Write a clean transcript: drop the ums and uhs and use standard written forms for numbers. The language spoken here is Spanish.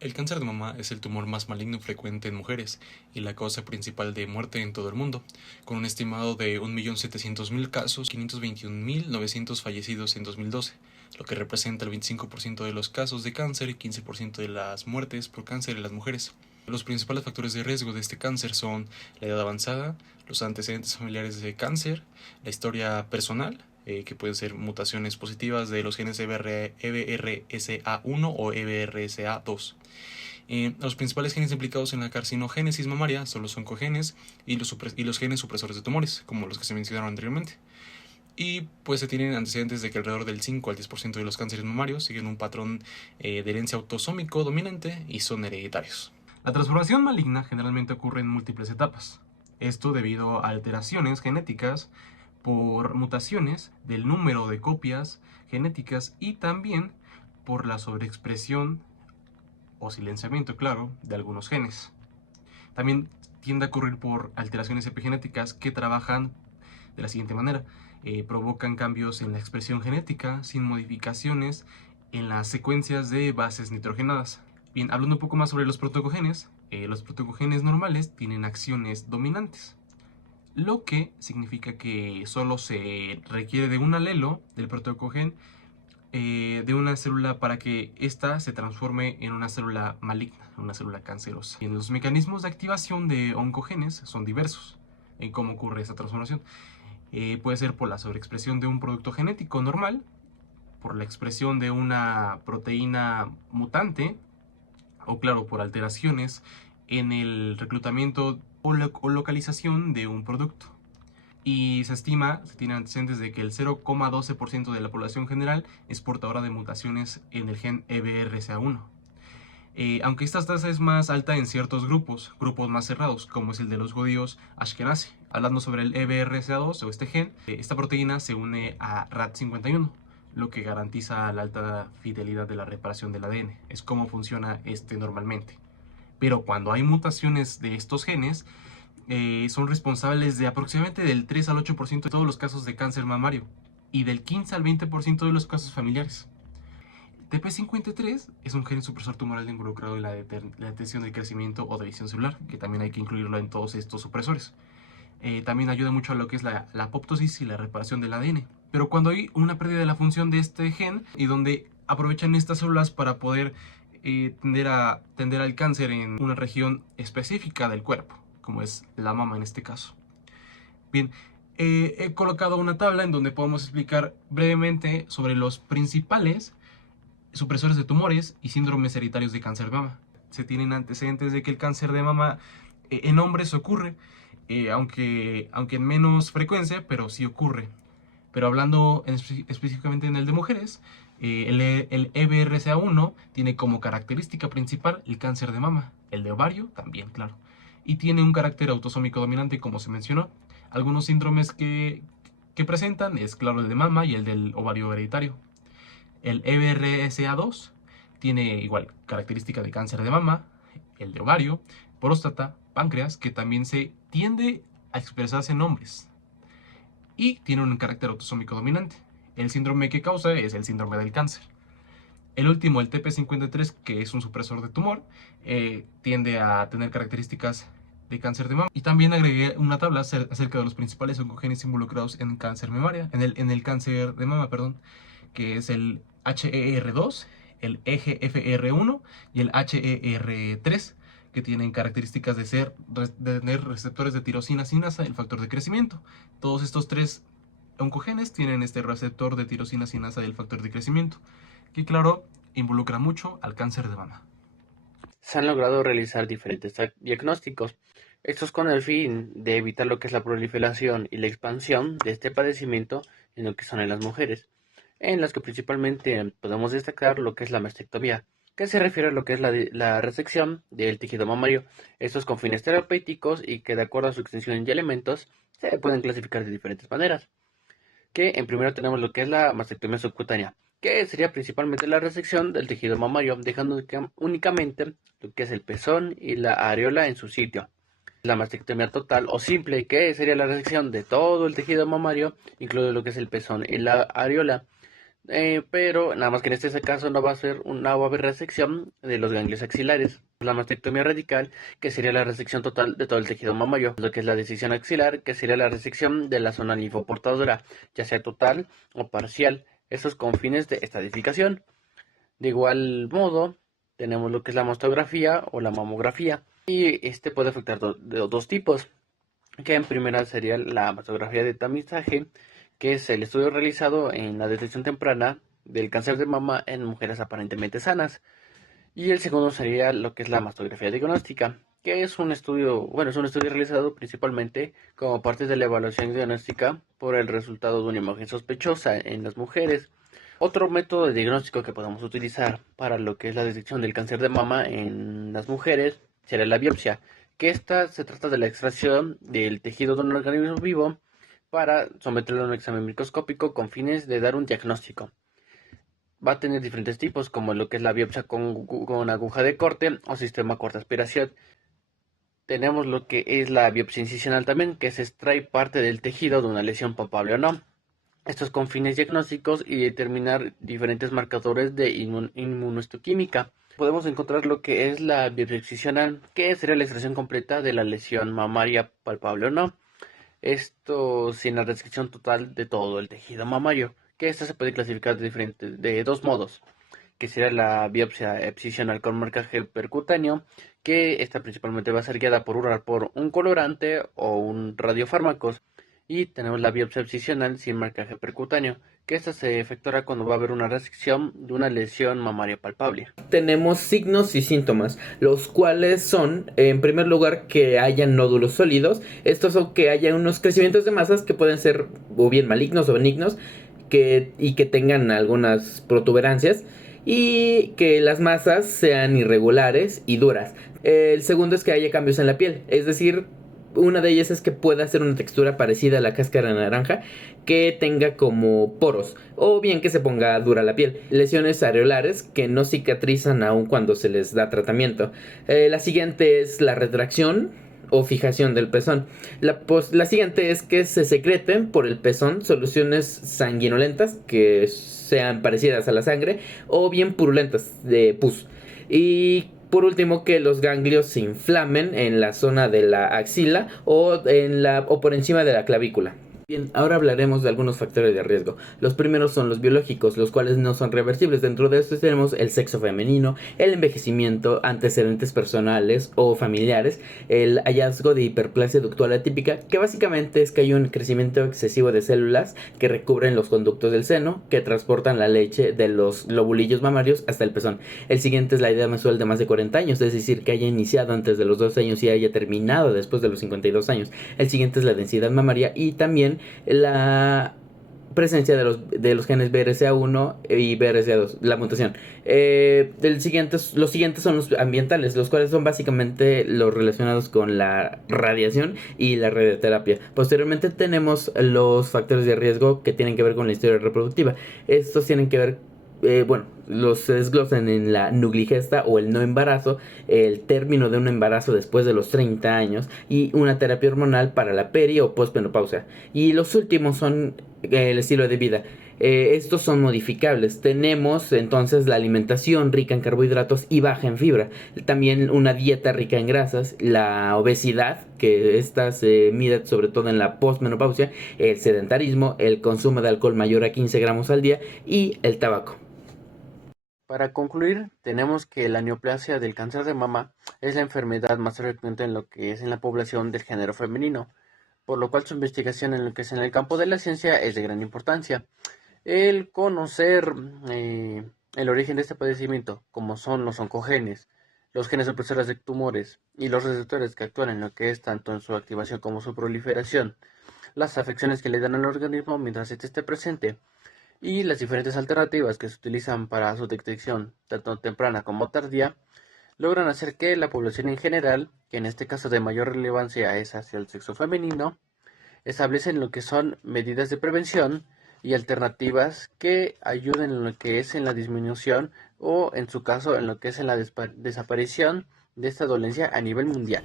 El cáncer de mama es el tumor más maligno frecuente en mujeres y la causa principal de muerte en todo el mundo, con un estimado de 1.700.000 casos, 521.900 fallecidos en 2012, lo que representa el 25% de los casos de cáncer y 15% de las muertes por cáncer en las mujeres. Los principales factores de riesgo de este cáncer son la edad avanzada, los antecedentes familiares de cáncer, la historia personal, que pueden ser mutaciones positivas de los genes EBRSA1 o EBRSA2. Los principales genes implicados en la carcinogénesis mamaria son los oncogenes y los genes supresores de tumores, como los que se mencionaron anteriormente. Y pues se tienen antecedentes de que alrededor del 5 al 10% de los cánceres mamarios siguen un patrón de herencia autosómico dominante y son hereditarios. La transformación maligna generalmente ocurre en múltiples etapas. Esto debido a alteraciones genéticas por mutaciones del número de copias genéticas y también por la sobreexpresión o silenciamiento, claro, de algunos genes. También tiende a ocurrir por alteraciones epigenéticas que trabajan de la siguiente manera. Provocan cambios en la expresión genética sin modificaciones en las secuencias de bases nitrogenadas. Bien, hablando un poco más sobre los protocogenes normales tienen acciones dominantes, lo que significa que solo se requiere de un alelo del protocogen de una célula para que ésta se transforme en una célula maligna, una célula cancerosa. Bien, los mecanismos de activación de oncogenes son diversos en cómo ocurre esta transformación. Puede ser por la sobreexpresión de un producto genético normal, por la expresión de una proteína mutante, o claro, por alteraciones en el reclutamiento o localización de un producto. Y se tiene antecedentes de que el 0,12% de la población general es portadora de mutaciones en el gen EBRSA1. Aunque esta tasa es más alta en ciertos grupos más cerrados, como es el de los judíos Ashkenazi. Hablando sobre el EBRSA2 o este gen, esta proteína se une a RAD51, lo que garantiza la alta fidelidad de la reparación del ADN. Es como funciona normalmente. Pero cuando hay mutaciones de estos genes, son responsables de aproximadamente del 3 al 8% de todos los casos de cáncer mamario y del 15 al 20% de los casos familiares. TP53 es un gen supresor tumoral involucrado en la detención del crecimiento o división celular, que también hay que incluirlo en todos estos supresores. También ayuda mucho a lo que es la apoptosis y la reparación del ADN. Pero cuando hay una pérdida de la función de este gen y donde aprovechan estas células para poder tender al cáncer en una región específica del cuerpo, como es la mama en este caso. Bien, he colocado una tabla en donde podemos explicar brevemente sobre los principales supresores de tumores y síndromes hereditarios de cáncer de mama. Se tienen antecedentes de que el cáncer de mama en hombres ocurre, aunque en menos frecuencia, pero sí ocurre. Pero hablando específicamente en el de mujeres, el EBRCA1 tiene como característica principal el cáncer de mama, el de ovario también, claro. Y tiene un carácter autosómico dominante, como se mencionó. Algunos síndromes que presentan es, claro, el de mama y el del ovario hereditario. El EBRSA2 tiene igual característica de cáncer de mama, el de ovario, próstata, páncreas, que también se tiende a expresarse en hombres. Y tiene un carácter autosómico dominante. El síndrome que causa es el síndrome del cáncer. El último, el TP53, que es un supresor de tumor, tiende a tener características de cáncer de mama. Y también agregué una tabla acerca de los principales oncogenes involucrados en cáncer mamaria, en el cáncer de mama, perdón, que es el HER2, el EGFR1 y el HER3, que tienen características de tener receptores de tirosina sinasa, el factor de crecimiento. Todos estos tres oncogenes tienen este receptor de tirosina sinasa del factor de crecimiento, que claro, involucra mucho al cáncer de mama. Se han logrado realizar diferentes diagnósticos, estos con el fin de evitar lo que es la proliferación y la expansión de este padecimiento en lo que son en las mujeres, en las que principalmente podemos destacar lo que es la mastectomía, que se refiere a lo que es la resección del tejido mamario, estos con fines terapéuticos y que de acuerdo a su extensión y elementos se pueden clasificar de diferentes maneras. Que en primero tenemos lo que es la mastectomía subcutánea, que sería principalmente la resección del tejido mamario, dejando únicamente lo que es el pezón y la areola en su sitio. La mastectomía total o simple, que sería la resección de todo el tejido mamario, incluido lo que es el pezón y la areola, pero nada más que en este caso no va a haber resección de los ganglios axilares. La mastectomía radical, que sería la resección total de todo el tejido mamario, lo que es la decisión axilar, que sería la resección de la zona linfoportadora, ya sea total o parcial, esos con fines de estadificación. De igual modo, tenemos lo que es la mastografía o la mamografía, y este puede afectar de dos tipos, que en primera sería la mastografía de tamizaje, que es el estudio realizado en la detección temprana del cáncer de mama en mujeres aparentemente sanas. Y el segundo sería lo que es la mastografía diagnóstica, que es un estudio, bueno, es un estudio realizado principalmente como parte de la evaluación diagnóstica por el resultado de una imagen sospechosa en las mujeres. Otro método de diagnóstico que podemos utilizar para lo que es la detección del cáncer de mama en las mujeres sería la biopsia, que esta se trata de la extracción del tejido de un organismo vivo para someterlo a un examen microscópico con fines de dar un diagnóstico. Va a tener diferentes tipos, como lo que es la biopsia con aguja de corte o sistema corta aspiración. Tenemos lo que es la biopsia incisional también, que se extrae parte del tejido de una lesión palpable o no. Esto es con fines diagnósticos y determinar diferentes marcadores de inmunohistoquímica. Podemos encontrar lo que es la biopsia excisional, que sería la extracción completa de la lesión mamaria palpable o no. Esto sin la restricción total de todo el tejido mamario, que esta se puede clasificar de dos modos, que sería la biopsia excisional con marcaje percutáneo, que esta principalmente va a ser guiada por un colorante o un radiofármacos. Y tenemos la biopsia excisional sin marcaje percutáneo, que esta se efectuará cuando va a haber una restricción de una lesión mamaria palpable. Tenemos signos y síntomas, los cuales son, en primer lugar, que hayan nódulos sólidos. Estos son que haya unos crecimientos de masas que pueden ser o bien malignos o benignos, y que tengan algunas protuberancias, y que las masas sean irregulares y duras. El segundo es que haya cambios en la piel, es decir, una de ellas es que pueda hacer una textura parecida a la cáscara naranja, que tenga como poros, o bien que se ponga dura la piel. Lesiones areolares que no cicatrizan aun cuando se les da tratamiento. La siguiente es la retracción o fijación del pezón. La siguiente es que se secreten por el pezón soluciones sanguinolentas que sean parecidas a la sangre o bien purulentas de pus. Y por último, que los ganglios se inflamen en la zona de la axila o por encima de la clavícula. Bien, ahora hablaremos de algunos factores de riesgo. Los primeros son los biológicos, los cuales no son reversibles. Dentro de estos tenemos el sexo femenino, el envejecimiento, antecedentes personales o familiares, el hallazgo de hiperplasia ductal atípica, que básicamente es que hay un crecimiento excesivo de células que recubren los conductos del seno, que transportan la leche de los lobulillos mamarios hasta el pezón. El siguiente es la edad menstrual de más de 40 años, es decir, que haya iniciado antes de los 12 años y haya terminado después de los 52 años. El siguiente es la densidad mamaria y también la presencia de los genes BRCA1 y BRCA2, la mutación. Los siguientes son los ambientales, los cuales son básicamente los relacionados con la radiación y la radioterapia. Posteriormente tenemos los factores de riesgo que tienen que ver con la historia reproductiva. Estos tienen que ver, los desglosan en la nugligesta o el no embarazo, el término de un embarazo después de los 30 años y una terapia hormonal para la peri o postmenopausia. Y los últimos son el estilo de vida. Estos son modificables. Tenemos entonces la alimentación rica en carbohidratos y baja en fibra. También una dieta rica en grasas, la obesidad, que esta se mide sobre todo en la postmenopausia, el sedentarismo, el consumo de alcohol mayor a 15 gramos al día y el tabaco. Para concluir, tenemos que la neoplasia del cáncer de mama es la enfermedad más frecuente en lo que es en la población del género femenino, por lo cual su investigación en lo que es en el campo de la ciencia es de gran importancia. El conocer el origen de este padecimiento, como son los oncogenes, los genes supresores de tumores y los receptores que actúan en lo que es tanto en su activación como su proliferación, las afecciones que le dan al organismo mientras este esté presente, y las diferentes alternativas que se utilizan para su detección, tanto temprana como tardía, logran hacer que la población en general, que en este caso de mayor relevancia es hacia el sexo femenino, establecen lo que son medidas de prevención y alternativas que ayuden en lo que es en la disminución o en su caso en lo que es en la desaparición de esta dolencia a nivel mundial.